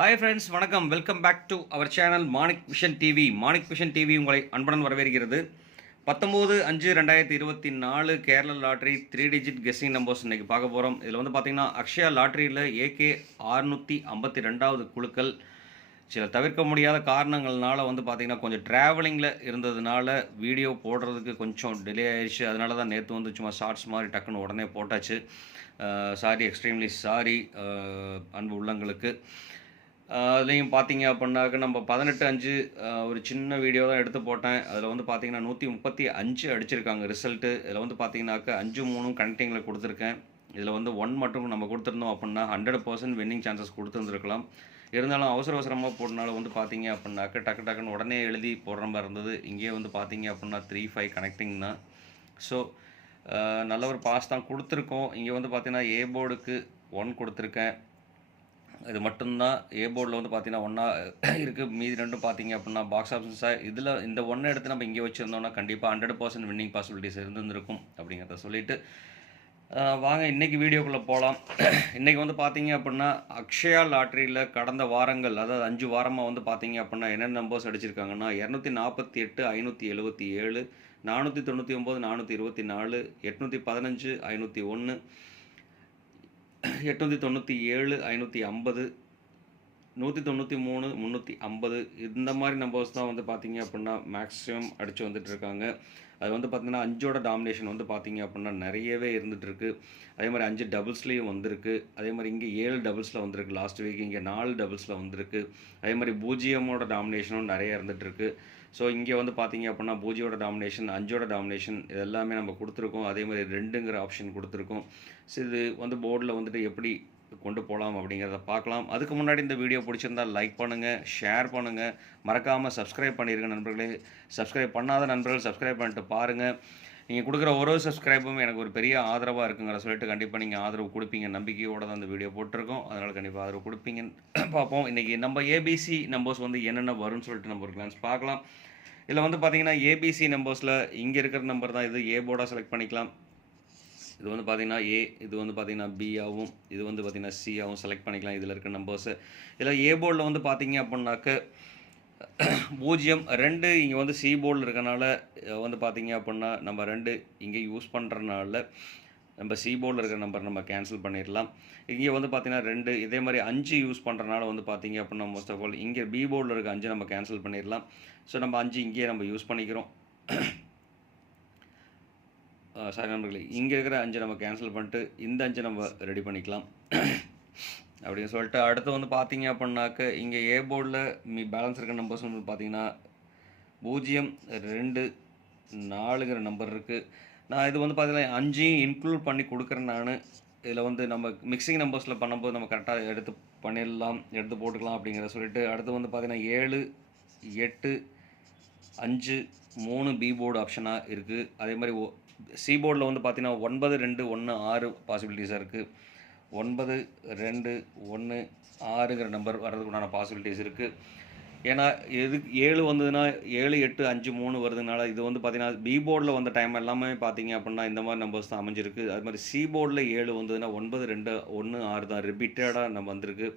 Hi friends, வணக்கம். Welcome back to our channel Manik vision TV. Manik vision TV உங்களை அன்புடன் வரவேற்கிறது. 19/5/2024 Kerala lottery 3 digit guessing numbers இன்றைக்கி பார்க்க போகிறோம். இதில் வந்து பார்த்திங்கன்னா அக்ஷயா லாட்ரியில் ஏகே 652வது குழுக்கள். சில தவிர்க்க முடியாத காரணங்கள்னால வந்து பார்த்திங்கன்னா கொஞ்சம் ட்ராவலிங்கில் இருந்ததுனால வீடியோ போடுறதுக்கு கொஞ்சம் டிலே ஆயிடுச்சு. அதனால தான் நேற்று வந்து சும்மா ஷார்ட்ஸ் மாதிரி டக்குன்னு உடனே போட்டாச்சு. சாரி, எக்ஸ்ட்ரீம்லி சாரி அன்பு உள்ளங்களுக்கு. அதுலேயும் பார்த்தீங்க அப்படின்னாக்க நம்ம 18/5 ஒரு சின்ன வீடியோ தான் எடுத்து போட்டேன். அதில் வந்து பார்த்தீங்கன்னா 135 அடிச்சிருக்காங்க ரிசல்ட்டு. இதில் வந்து பார்த்தீங்கன்னாக்க 5 3 கனெக்டிங்கில் கொடுத்துருக்கேன். இதில் வந்து 1 மட்டும் நம்ம கொடுத்துருந்தோம் அப்படின்னா 100% வின்னிங் சான்சஸ் கொடுத்துருந்துருக்கலாம். இருந்தாலும் அவசர அவசரமாக போட்டனால வந்து பார்த்தீங்க அப்படின்னாக்க டக்குன்னு உடனே எழுதி போடுற மாதிரி இருந்தது. இங்கேயே வந்து பார்த்தீங்க அப்படின்னா 3 5 கனெக்டிங் தான். ஸோ நல்ல ஒரு பாஸ் தான் கொடுத்துருக்கோம். இங்கே வந்து பார்த்தீங்கன்னா ஏ போர்டுக்கு 1 கொடுத்துருக்கேன். இது மட்டும்தான் ஏ போர்டில் வந்து பார்த்தீங்கன்னா ஒன்றா இருக்குது. மீதி ரெண்டும் பார்த்தீங்க அப்படின்னா பாக்ஸ் ஆப்ஷன்ஸாக இதில் இந்த ஒன்றை எடுத்து நம்ம இங்கே வச்சுருந்தோம்னா கண்டிப்பாக 100% வின்னிங் பாசிபிலிட்டிஸ் இருந்திருக்கும் அப்படிங்கிறத சொல்லிவிட்டு வாங்க இன்றைக்கி வீடியோக்குள்ளே போகலாம். இன்றைக்கி வந்து பார்த்தீங்க அப்படின்னா அக்ஷயா லாட்ரியில் கடந்த வாரங்கள், அதாவது 5 வாரமாக வந்து பார்த்தீங்க அப்படின்னா என்னென்ன நம்பர்ஸ் அடிச்சிருக்காங்கன்னா 248 577 499 424 815 501 897 550 193 350 இந்த மாதிரி நம்பர்ஸ் தான் வந்து பார்த்தீங்க அப்படின்னா மேக்ஸிமம் அடித்து வந்துட்டு இருக்காங்க. அது வந்து பார்த்திங்கன்னா 5ஓட டாமினேஷன் வந்து பார்த்தீங்க அப்படின்னா நிறையவே இருந்துகிட்ருக்கு. அதே மாதிரி 5 டபுள்ஸ்லேயும் வந்திருக்கு. அதே மாதிரி இங்கே 7 டபுள்ஸில் வந்திருக்கு. லாஸ்ட் வீக் இங்கே 4 டபுள்ஸில் வந்திருக்கு. அதே மாதிரி பூஜ்ஜியமோட டாமினேஷனும் நிறைய இருந்துகிட்ருக்கு. ஸோ இங்கே வந்து பார்த்தீங்க அப்படின்னா பூஜ்ஜியோட டாமினேஷன், 5ஓட டாமினேஷன் இது எல்லாமே நம்ம கொடுத்துருக்கோம். அதே மாதிரி 2ங்கிற ஆப்ஷன் கொடுத்துருக்கோம். ஸோ இது வந்து போர்டில் வந்துட்டு எப்படி கொண்டு போகலாம் அப்படிங்கிறத பார்க்கலாம். அதுக்கு முன்னாடி இந்த வீடியோ பிடிச்சிருந்தால் லைக் பண்ணுங்கள், ஷேர் பண்ணுங்கள், மறக்காமல் சப்ஸ்கிரைப் பண்ணிடுங்க நண்பர்களே. சப்ஸ்கிரைப் பண்ணாத நண்பர்கள் சப்ஸ்கிரைப் பண்ணிட்டு பாருங்கள். நீங்கள் கொடுக்குற ஒரு சப்ஸ்கிரைபும் எனக்கு ஒரு பெரிய ஆதரவாக இருக்குங்கிற சொல்லிட்டு கண்டிப்பாக நீங்கள் ஆதரவு கொடுப்பீங்க. நம்பிக்கையோடு தான் இந்த வீடியோ போட்டிருக்கோம். அதனால் கண்டிப்பாக ஆதரவு கொடுப்பீங்கன்னு பார்ப்போம். இன்றைக்கி நம்ம ஏபிசி நம்பர்ஸ் வந்து என்னென்ன வரும்னு சொல்லிட்டு நம்ம ஒரு கிளான்ஸ் பார்க்கலாம். இதில் வந்து பார்த்திங்கன்னா ஏபிசி நம்பர்ஸில் இங்கே இருக்கிற நம்பர் தான் இது. ஏ போர்டாக செலக்ட் பண்ணிக்கலாம். இது வந்து பார்த்திங்கன்னா ஏ, இது வந்து பார்த்திங்கன்னா பியாகவும், இது வந்து பார்த்திங்கன்னா சியாகவும் செலக்ட் பண்ணிக்கலாம். இதில் இருக்க நம்பர்ஸு இதில் ஏ போர்டில் வந்து பார்த்திங்க அப்படின்னாக்க 0 2 இங்கே வந்து சி போர்டில் இருக்கனால வந்து பார்த்திங்க அப்படின்னா நம்ம 2 இங்கே யூஸ் பண்ணுறனால நம்ம சி போர்டில் இருக்கிற நம்பர் நம்ம கேன்சல் பண்ணிடலாம். இங்கே வந்து பார்த்திங்கன்னா 2 இதே மாதிரி 5 யூஸ் பண்ணுறனால வந்து பார்த்திங்க அப்படின்னா மோஸ்ட் ஆஃப் ஆல் இங்கே பி போர்டில் இருக்க 5 நம்ம கேன்சல் பண்ணிடலாம். ஸோ நம்ம 5 இங்கேயே நம்ம யூஸ் பண்ணிக்கிறோம். சாரி நண்பர்களே, இங்கே இருக்கிற 5 நம்ம கேன்சல் பண்ணிட்டு இந்த 5 நம்ம ரெடி பண்ணிக்கலாம் அப்படின்னு சொல்லிட்டு அடுத்து வந்து பார்த்தீங்க அப்படின்னாக்க இங்கே ஏ போர்டில் பேலன்ஸ் இருக்க நம்பர்ஸ் வந்து பார்த்தீங்கன்னா 0 2 4ங்கிற நம்பர் இருக்குது. நான் இது வந்து பார்த்தீங்கன்னா 5 இன்க்ளூட் பண்ணி கொடுக்குறேன். நான் இதில் வந்து நம்ம மிக்சிங் நம்பர்ஸில் பண்ணும்போது நம்ம கரெக்டாக எடுத்து பண்ணிடலாம், எடுத்து போட்டுக்கலாம் அப்படிங்கிற சொல்லிட்டு அடுத்து வந்து பார்த்தீங்கன்னா 7 8 5 3 பி போர்டு ஆப்ஷனாக இருக்குது. அதே மாதிரி சி போர்டில் வந்து பார்த்தீங்கன்னா 9 2 1 6 பாசிபிலிட்டிஸாக இருக்குது. 9 2 1 6ங்கிற நம்பர் வர்றதுக்குண்டான பாசிபிலிட்டிஸ் இருக்குது. ஏன்னா 7 வந்ததுன்னா 7 8 5 3 வருதுனால இது வந்து பார்த்தீங்கன்னா பி போர்டில் வந்த டைம் எல்லாமே பார்த்தீங்க அப்படின்னா இந்த மாதிரி நம்பர்ஸ் தான் அமைஞ்சிருக்கு. அது மாதிரி சி போர்டில் 7 வந்ததுன்னா 9 2 1 6 தான் ரிப்பீட்டடாக நம்ம வந்திருக்கு.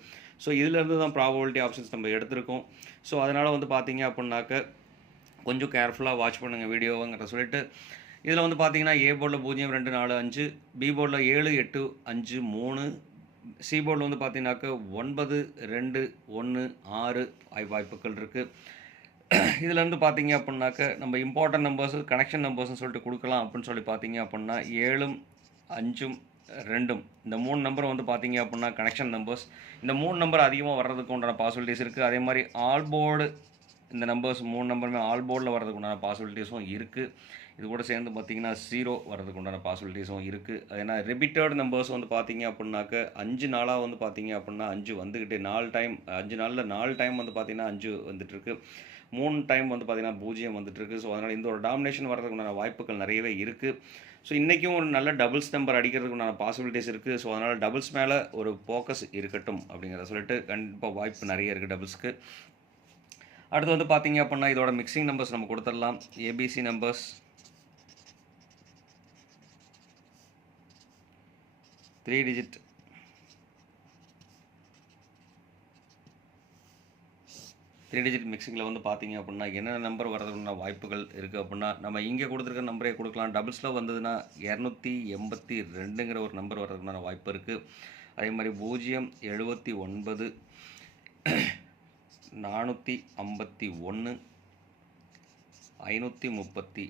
ஸோ இதிலேருந்து தான் ப்ராபபிலிட்டி ஆப்ஷன்ஸ் நம்ம எடுத்திருக்கோம். ஸோ அதனால் வந்து பார்த்தீங்க அப்படின்னாக்க கொஞ்சம் கேர்ஃபுல்லாக வாட்ச் பண்ணுங்கள் வீடியோங்கிற சொல்லிட்டு இதில் வந்து பார்த்தீங்கன்னா ஏ போர்டில் 0 2 4 5, பி போர்டில் 7 8 5 3, சி போர்டில் வந்து பார்த்தீங்கன்னாக்க 9 2 1 6 வாய்ப்புகள் இருக்குது. இதிலேருந்து பார்த்தீங்க அப்படின்னாக்க நம்ம இம்பார்ட்டன்ட் நம்பர்ஸு கனெக்ஷன் நம்பர்ஸ்னு சொல்லிட்டு கொடுக்கலாம் அப்படின்னு சொல்லி பார்த்தீங்க அப்படின்னா 7 5 2 இந்த 3 நம்பர் வந்து பார்த்தீங்க அப்படின்னா கனெக்ஷன் நம்பர்ஸ். இந்த 3 நம்பர் அதிகமாக வர்றதுக்கு உண்டான பாசிபிலிட்டிஸ் இருக்குது. அதே மாதிரி ஆல் போர்டு இந்த நம்பர்ஸ் 3 நம்பருமே ஆல் போர்டில் வர்றதுக்கு உண்டான பாசிபிலிட்டிஸும் இருக்குது. இது கூட சேர்ந்து பார்த்திங்கன்னா 0 வர்றதுக்கு உண்டான பாசிபிலிட்டிஸும் இருக்குது. ஏன்னா ரிப்பீட்டட் நம்பர்ஸ் வந்து பார்த்திங்க அப்படின்னாக்க 5 நாளாக வந்து பார்த்திங்க அப்படின்னா 5 வந்துக்கிட்டு 4 டைம் 5 நாளில் 4 டைம் வந்து பார்த்திங்கன்னா 5 வந்துட்டுருக்கு. 3 டைம் வந்து பார்த்திங்கன்னா 0 வந்துட்டுருக்கு. ஸோ அதனால் இந்த ஒரு டாமினேஷன் வர்றதுக்கு உண்டான வாய்ப்புகள் நிறையவே இருக்குது. ஸோ இன்றைக்கும் ஒரு நல்ல டபுள்ஸ் நம்பர் அடிக்கிறதுக்கு உண்டான பாசிபிலிட்டிஸ் இருக்குது. ஸோ அதனால் டபுள்ஸ் மேலே ஒரு ஃபோக்கஸ் இருக்கட்டும் அப்படிங்கிறத சொல்லிட்டு கண்டிப்பாக வாய்ப்பு நிறைய இருக்குது டபுள்ஸ்க்கு. அடுத்து வந்து பார்த்தீங்க அப்படின்னா இதோட மிக்சிங் நம்பர்ஸ் நம்ம கொடுத்துடலாம். ஏபிசி நம்பர்ஸ் 3 டிஜிட் 3 டிஜிட் மிக்சிங்கில் வந்து பார்த்தீங்க அப்படின்னா என்னென்ன நம்பர் வரதுக்குள்ள வாய்ப்புகள் இருக்குது அப்படின்னா, நம்ம இங்கே கொடுத்துருக்க நம்பரே கொடுக்கலாம். டபுள்ஸில் வந்ததுன்னா 282ங்கிற ஒரு நம்பர் வரதுக்குண்டான வாய்ப்பு இருக்குது. அதே மாதிரி 079 451 536.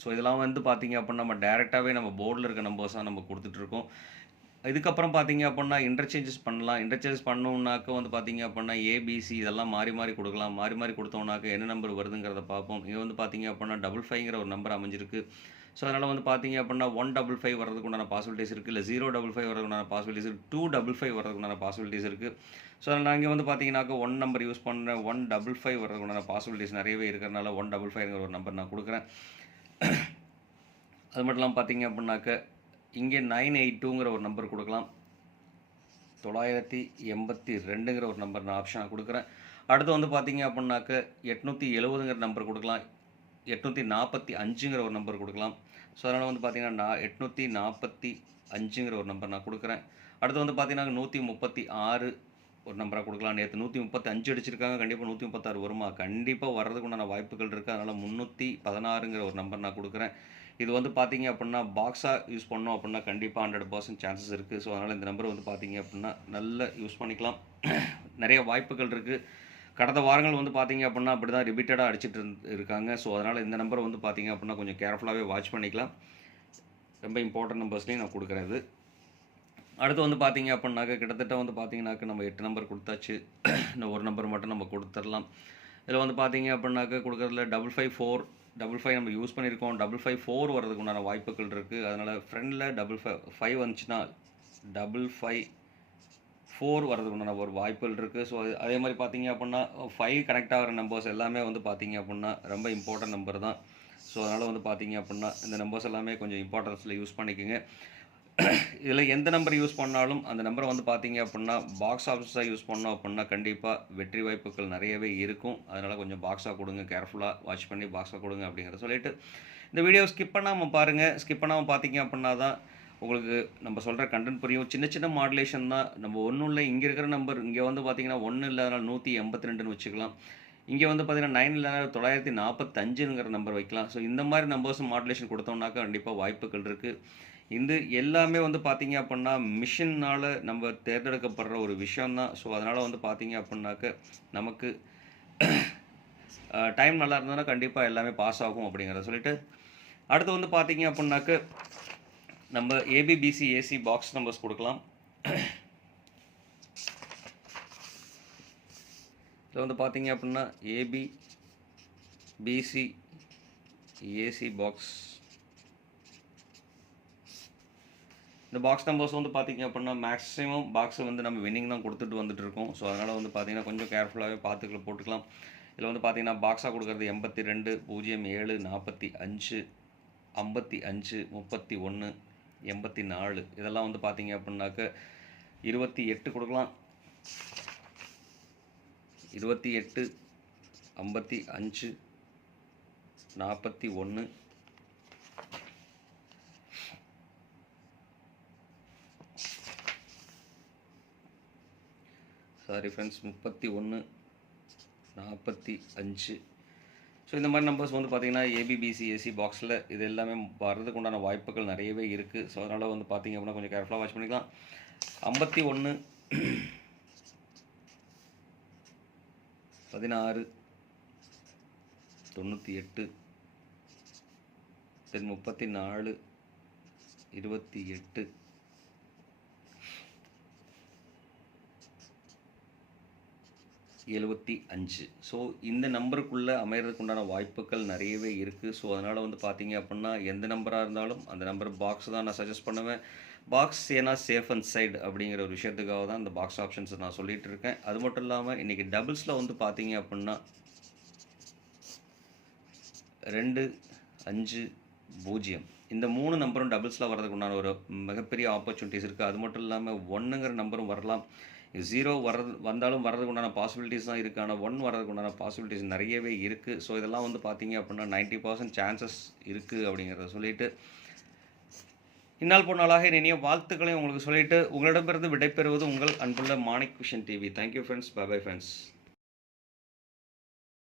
ஸோ இதெல்லாம் வந்து பார்த்தீங்க அப்படின்னா நம்ம டேரெக்டாகவே நம்ம போர்டில் இருக்க நம்பர்ஸ் தான் நம்ம கொடுத்துட்ருக்கோம். இதுக்கப்புறம் பார்த்தீங்க அப்படின்னா இன்டர்சேஞ்சஸ் பண்ணலாம். இன்டர்சேஞ்ச் பண்ணோம்னாக்க வந்து பார்த்தீங்க அப்படின்னா ஏபிசி இதெல்லாம் மாறி மாறி கொடுக்கலாம். மாறி மாறி கொடுத்தோம்னாக்க என்ன நம்பர் வருதுங்கிறத பார்ப்போம். இங்கே வந்து பார்த்தீங்க அப்படின்னா 55ங்கிற ஒரு நம்பர் அமைஞ்சிருக்கு. ஸோ அதனால் வந்து பார்த்தீங்க அப்படின்னா 155 வரதுக்கு உண்டான பாசிபிலிட்டிஸ் இருக்குது. இல்லை 055 வரதுக்கு உண்டான பாசிபிலிட்டிஸ் இருக்குது. 255 வரதுக்கு உண்டான பாசிபிலிட்டிஸ் இருக்குது. ஸோ அதனால் நான் இங்கே வந்து பார்த்தீங்கன்னாக்க 1 நம்பர் யூஸ் பண்ணுறேன். 155 வரதுக்கு உண்டான பாசிபிலிட்டிஸ் நிறையவே இருக்கிறனால 155ங்கிற ஒரு நம்பர் நான் கொடுக்குறேன். அது மட்டும் இல்லாமல் பார்த்தீங்க அப்படின்னாக்க இங்கே 982ங்கிற ஒரு நம்பர் கொடுக்கலாம். 982ங்கிற ஒரு நம்பர் நான் ஆப்ஷனாக கொடுக்குறேன். அடுத்து வந்து பார்த்தீங்க அப்படின்னாக்க 870ங்கிற நம்பர் கொடுக்கலாம். 845ங்கிற ஒரு நம்பர் கொடுக்கலாம். ஸோ அதனால் வந்து பார்த்தீங்கன்னா 845ங்கிற ஒரு நம்பர் நான் கொடுக்குறேன். அடுத்து வந்து பார்த்தீங்கன்னா 136 ஒரு நம்பராக கொடுக்கலாம். நேற்று 135 அடிச்சிருக்காங்க. கண்டிப்பாக 136 வருமா? கண்டிப்பாக வர்றதுக்கு உண்டான வாய்ப்புகள் இருக்குது. அதனால் 316ங்கிற ஒரு நம்பர் நான் கொடுக்குறேன். இது வந்து பார்த்தீங்க அப்படின்னா பாக்ஸாக யூஸ் பண்ணோம் அப்படின்னா கண்டிப்பாக 100% சான்சஸ் இருக்குது. ஸோ அதனால் இந்த நம்பர் வந்து பார்த்தீங்க அப்படின்னா நல்ல யூஸ் பண்ணிக்கலாம். நிறைய வாய்ப்புகள் இருக்குது. கடந்த வாரங்கள் வந்து பார்த்தீங்க அப்படின்னா அப்படி தான் ரிப்பீட்டடாக அடிச்சிட்டு இருக்காங்க. ஸோ அதனால் இந்த நம்பரை வந்து பார்த்தீங்க அப்படின்னா கொஞ்சம் கேர்ஃபுல்லாகவே வாட்ச் பண்ணிக்கலாம். ரொம்ப இம்பார்ட்டன்ட் நம்பர்ஸ்லேயும் நான் கொடுக்குறேன் இது. அடுத்து வந்து பார்த்தீங்க அப்படின்னாக்க கிட்டத்தட்ட வந்து பார்த்தீங்கன்னாக்க நம்ம 8 நம்பர் கொடுத்தாச்சு. இன்னும் ஒரு நம்பர் மட்டும் நம்ம கொடுத்துடலாம். இதில் வந்து பார்த்தீங்க அப்படின்னாக்க கொடுக்குறதுல 554 நம்ம யூஸ் பண்ணியிருக்கோம். 554 வரதுக்கு உண்டான வாய்ப்புகள் இருக்குது. அதனால் ஃப்ரெண்டில் 555 வந்துச்சுன்னா 554 வரதுக்கு உண்டான ஒரு வாய்ப்புகள் இருக்குது. ஸோ அதே மாதிரி பார்த்தீங்க அப்படின்னா 5 கனெக்ட் ஆகிற நம்பர்ஸ் எல்லாமே வந்து பார்த்தீங்க அப்படின்னா ரொம்ப இம்பார்ட்டன்ட் நம்பர் தான். ஸோ அதனால் வந்து பார்த்தீங்க அப்படின்னா இந்த நம்பர்ஸ் எல்லாமே கொஞ்சம் இம்பார்ட்டன்ஸில் யூஸ் பண்ணிக்கோங்க. இதில் எந்த நம்பர் யூஸ் பண்ணாலும் அந்த நம்பரை வந்து பார்த்தீங்க அப்படின்னா பாக்ஸ் ஆஃபீஸாக யூஸ் பண்ணோம் அப்படின்னா கண்டிப்பாக வெற்றி வாய்ப்புகள் நிறையவே இருக்கும். அதனால் கொஞ்சம் பாக்ஸாக கொடுங்க, கேர்ஃபுல்லாக வாட்ச் பண்ணி பாக்ஸாக கொடுங்க அப்படிங்கிறத சொல்லிவிட்டு இந்த வீடியோ ஸ்கிப் பண்ணாமல் பாருங்கள். ஸ்கிப் பண்ணாமல் பார்த்தீங்க அப்படின்னா தான் உங்களுக்கு நம்ம சொல்கிற கண்டென்ட் புரியும். சின்ன சின்ன மாடுலேஷன் தான். நம்ம ஒன்றும் இல்லை, இங்கே இருக்கிற நம்பர் இங்கே வந்து பார்த்தீங்கன்னா 1 இல்லாதனால 182ன்னு வச்சுக்கலாம். இங்கே வந்து பார்த்தீங்கன்னா 9 இல்லைனா 945ங்கிற நம்பர் வைக்கலாம். ஸோ இந்த மாதிரி நம்பர்ஸும் மாடுலேஷன் கொடுத்தோம்னாக்கா கண்டிப்பாக வாய்ப்புகள் இருக்குது. இந்த எல்லாமே வந்து பார்த்தீங்க அப்படின்னா மிஷினால் நம்ம தேர்ந்தெடுக்கப்படுற ஒரு விஷயந்தான். ஸோ அதனால் வந்து பார்த்தீங்க அப்படின்னாக்க நமக்கு டைம் நல்லா இருந்ததுன்னா கண்டிப்பாக எல்லாமே பாஸ் ஆகும் அப்படிங்கிறத சொல்லிவிட்டு அடுத்து வந்து பார்த்தீங்க அப்படின்னாக்க நம்ம ஏபிபிசி ஏசி பாக்ஸ் நம்பர்ஸ் கொடுக்கலாம். இதில் வந்து பார்த்தீங்க அப்படின்னா ஏபிபிசி ஏசி பாக்ஸ் இந்த பாக்ஸ் நம்பர்ஸ் வந்து பார்த்தீங்க அப்படின்னா மேக்ஸிமம் பாக்ஸை வந்து நம்ம வின்னிங் தான் கொடுத்துட்டு வந்துட்டு இருக்கோம். ஸோ அதனால் வந்து பார்த்தீங்கன்னா கொஞ்சம் கேர்ஃபுல்லாகவே பார்த்துக்கல போட்டுக்கலாம். இதில் வந்து பார்த்தீங்கன்னா பாக்ஸாக கொடுக்குறது 82 07 45 55 31 84 இதெல்லாம் வந்து பார்த்தீங்க அப்படின்னாக்க 28 கொடுக்கலாம். 28 55 41 சாரி ஃப்ரெண்ட்ஸ் 31 45. ஸோ இந்த மாதிரி நம்பர்ஸ் வந்து பார்த்தீங்கன்னா ஏபிபிசி ஏசி பாக்ஸில் இது எல்லாமே வர்றதுக்கு உண்டான வாய்ப்புகள் நிறையவே இருக்குது. ஸோ அதனால் வந்து பார்த்தீங்க அப்படின்னா கொஞ்சம் கேர்ஃபுல்லாக வாட்ச் பண்ணிக்கலாம். 51 16 98 தென் 34 28 75. ஸோ இந்த நம்பருக்குள்ளே அமைகிறதுக்கு உண்டான வாய்ப்புகள் நிறையவே இருக்குது. ஸோ அதனால் வந்து பார்த்தீங்க அப்படின்னா எந்த நம்பராக இருந்தாலும் அந்த நம்பர் பாக்ஸ் தான் நான் சஜஸ்ட் பண்ணுவேன். பாக்ஸ் ஏன்னா சேஃப் அண்ட் சைடு அப்படிங்கிற ஒரு விஷயத்துக்காக தான் இந்த பாக்ஸ் ஆப்ஷன்ஸை நான் சொல்லிகிட்டு இருக்கேன். அது மட்டும் இல்லாமல் இன்றைக்கி டபுள்ஸில் வந்து பார்த்தீங்க அப்படின்னா 2 5 0 இந்த 3 நம்பரும் டபுள்ஸில் வர்றதுக்கு உண்டான ஒரு மிகப்பெரிய ஆப்பர்ச்சுனிட்டிஸ் இருக்குது. அது மட்டும் இல்லாமல் 1ங்கிற நம்பரும் வரலாம். 0 வந்தாலும் வர்றதுக்கு உண்டான பாசிபிலிட்டிஸ் தான் இருக்குது. ஆனால் 1 வர்றதுக்கு உண்டான பாசிபிலிட்டிஸ் நிறையவே இருக்குது. ஸோ இதெல்லாம் வந்து பார்த்தீங்க அப்படின்னா 90% சான்சஸ் இருக்குது அப்படிங்கிறத சொல்லிவிட்டு இந்நாள் பொன்னாளாக இனிய வாழ்த்துக்களையும் உங்களுக்கு சொல்லிவிட்டு உங்களிடமிருந்து விடைபெறுவது உங்கள் அன்புள்ள Manik vision TV. Thank you friends. Bye bye friends.